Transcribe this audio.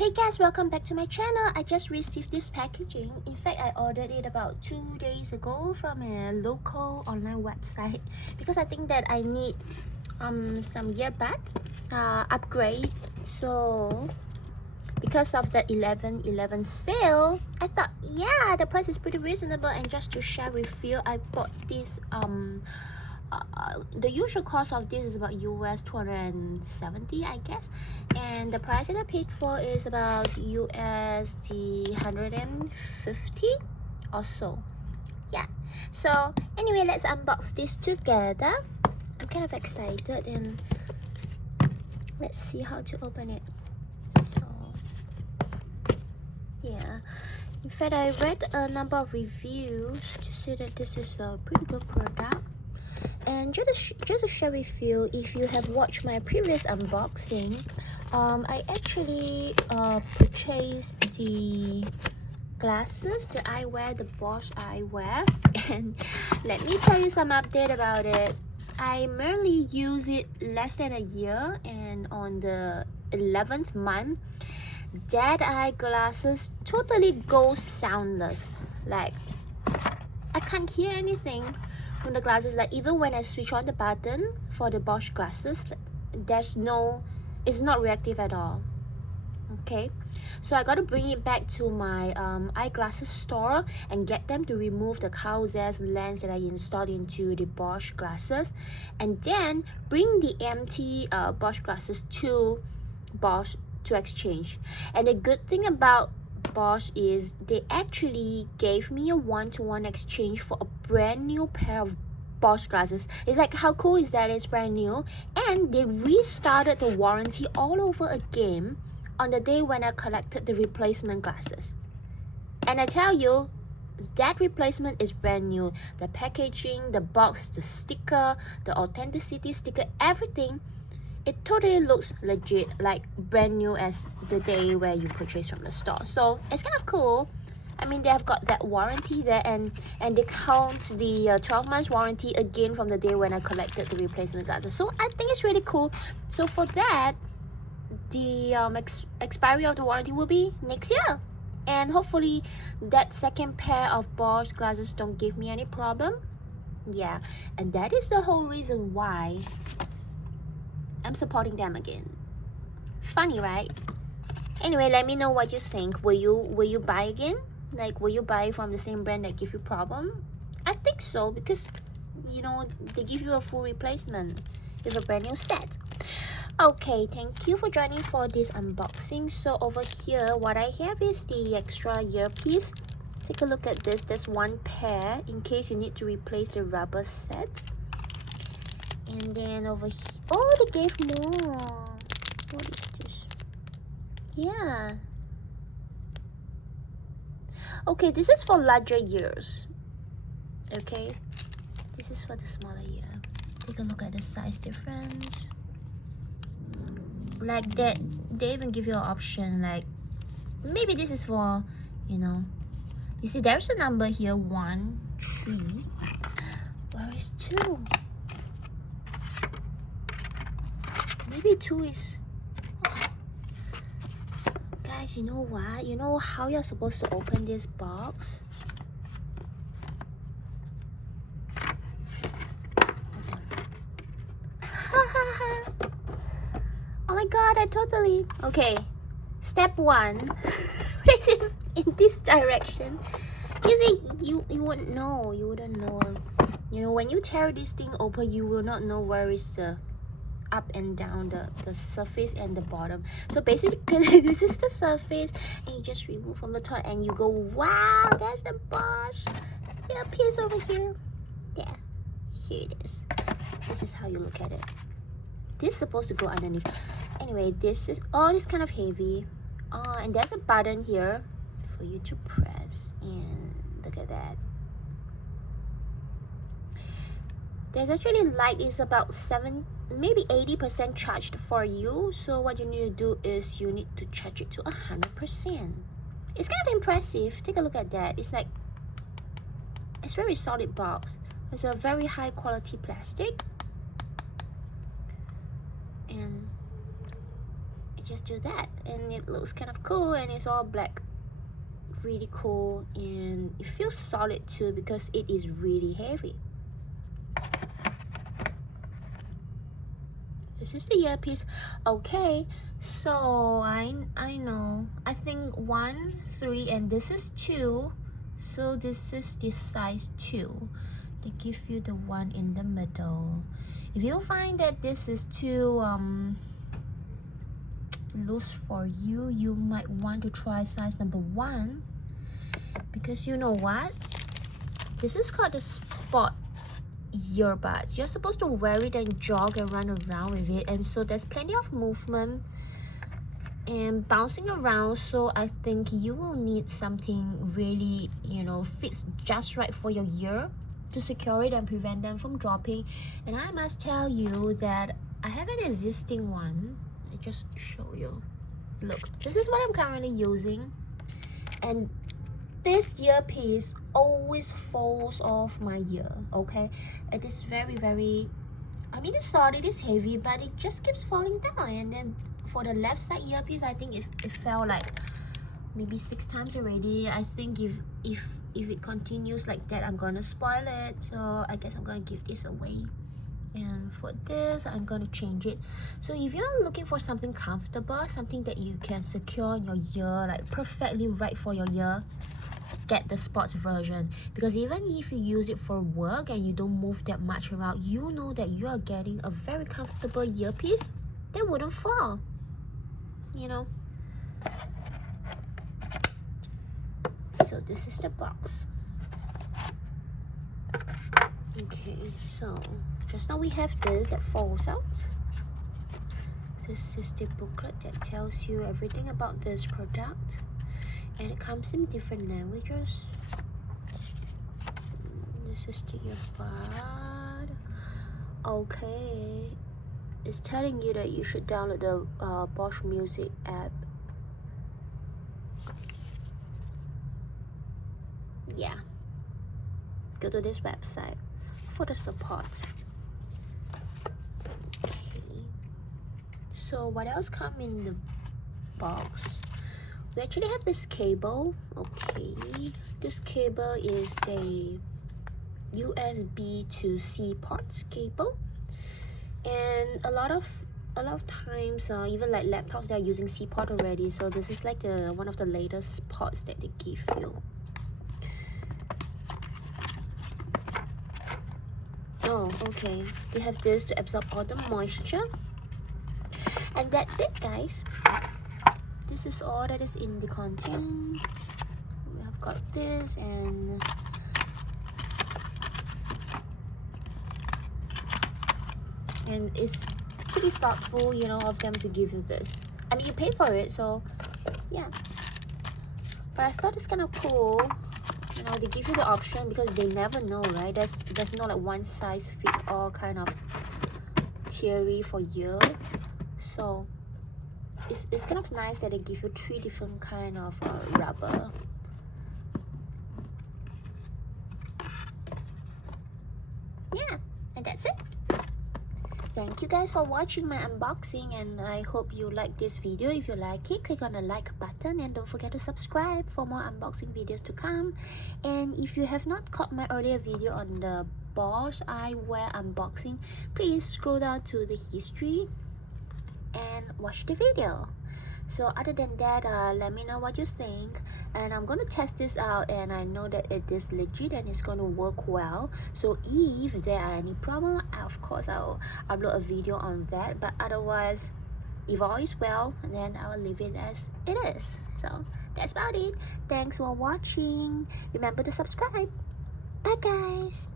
Hey guys, welcome back to my channel. I just received this packaging. In fact, I ordered it about 2 days ago from a local online website because I think that I need some earbud upgrade. So because of the 11/11 sale, I thought, yeah, the price is pretty reasonable, and just to share with you, I bought this the usual cost of this is about US 270, I guess, and the price that I paid for is about USD 150 or so. Yeah, so anyway, let's unbox this together. I'm kind of excited, and let's see how to open it. So yeah, in fact, I read a number of reviews to say that this is a pretty good product. And just to share with you, if you have watched my previous unboxing, I actually purchased the glasses that I wear, the Bose eyewear, and let me tell you some update about it. I merely use it less than a year, and on the 11th month, that eyeglasses totally go soundless. Like, I can't hear anything from the glasses. Like, even when I switch on the button for the Bose glasses, it's not reactive at all. Okay, so I gotta bring it back to my eyeglasses store and get them to remove the Carl-Zeiss lens that I installed into the Bose glasses, and then bring the empty Bose glasses to Bose to exchange. And the good thing about Bose is they actually gave me a one-to-one exchange for a brand new pair of Bose glasses. It's like, how cool is that? It's brand new, and they restarted the warranty all over again on the day when I collected the replacement glasses. And I tell you, that replacement is brand new. The packaging, the box, the sticker, the authenticity sticker, everything, it totally looks legit, like brand new as the day where you purchase from the store. So it's kind of cool. I mean, they have got that warranty there, and they count the 12 months warranty again from the day when I collected the replacement glasses. So I think it's really cool. So for that, the expiry of the warranty will be next year, and hopefully that second pair of Bose glasses don't give me any problem. Yeah, and that is the whole reason why I'm supporting them again. Funny, right? Anyway, let me know what you think. Will you buy again? Like, will you buy from the same brand that give you problem? I think so, because you know they give you a full replacement with a brand new set. Okay, thank you for joining for this unboxing. So over here, what I have is the extra earpiece. Take a look at this. There's one pair in case you need to replace the rubber set. And then over here, oh, they gave more. What is this? Yeah. Okay, this is for larger ears. Okay, this is for the smaller ear. Take a look at the size difference. Like that, they even give you an option, like maybe this is for, you know, you see there's a number here, 1, 3. Where is 2? Maybe 2 is, oh. Guys, you know what? You know how you're supposed to open this box? Oh my god, I totally... Okay, step 1. Place it in this direction. You see, you wouldn't know. You wouldn't know. You know, when you tear this thing open, you will not know where is the up and down, the surface and the bottom. So basically, this is the surface, and you just remove from the top, and you go, wow, that's the Bose earpiece over here. Yeah, here it is. This is how you look at it. This is supposed to go underneath. Anyway, this is, oh, this kind of heavy. Oh, and there's a button here for you to press, and look at that. There's actually light is about 7, maybe 80% charged for you. So what you need to do is you need to charge it to 100%. It's kind of impressive. Take a look at that. It's like, it's very solid box. It's a very high quality plastic, and just do that, and it looks kind of cool, and it's all black, really cool, and it feels solid too because it is really heavy. This is the earpiece. Okay, so I know, I think 1, 3, and this is 2, so this is the size 2. They give you the one in the middle. If you find that this is too loose for you, you might want to try size number 1, because you know what, this is called the sport earbuds. You're supposed to wear it and jog and run around with it, and so there's plenty of movement and bouncing around, so I think you will need something really, you know, fits just right for your ear to secure it and prevent them from dropping. And I must tell you that I have an existing one. I just show you. Look, this is what I'm currently using, and this earpiece always falls off my ear. Okay, it is very, I mean, it's solid, it's heavy, but it just keeps falling down. And then for the left side earpiece, I think it fell like maybe 6 times already. I think if it continues like that, I'm gonna spoil it, so I guess I'm gonna give this away. And for this, I'm gonna change it. So if you're looking for something comfortable, something that you can secure in your ear, like perfectly right for your ear, get the sports version. Because even if you use it for work and you don't move that much around, you know that you are getting a very comfortable earpiece that wouldn't fall, you know. So this is the box. Okay, so just now we have this that falls out. This is the booklet that tells you everything about this product, and it comes in different languages. This is the earbud. Okay, it's telling you that you should download the Bose Music app. Yeah, go to this website for the support. Okay, so what else come in the box? We actually have this cable. Okay, this cable is the USB to C ports cable, and a lot of times even like laptops, they are using C port already, so this is like the one of the latest ports that they give you. Oh, okay, they have this to absorb all the moisture, and that's it, guys. This is all that is in the content. We have got this, and it's pretty thoughtful, you know, of them to give you this. I mean, you pay for it, so yeah. But I thought it's kind of cool. You know, they give you the option because they never know, right? There's no like one size fit all kind of theory for you. So it's kind of nice that they give you 3 different kind of rubber. Yeah, and that's it. Thank you guys for watching my unboxing, and I hope you like this video. If you like it, click on the like button, and don't forget to subscribe for more unboxing videos to come. And if you have not caught my earlier video on the Bose eyewear unboxing, please scroll down to the history and watch the video. So other than that, let me know what you think, and I'm gonna test this out, and I know that it is legit and it's gonna work well. So if there are any problem, of course I'll upload a video on that, but otherwise, if all is well, then I'll leave it as it is. So that's about it. Thanks for watching. Remember to subscribe. Bye guys.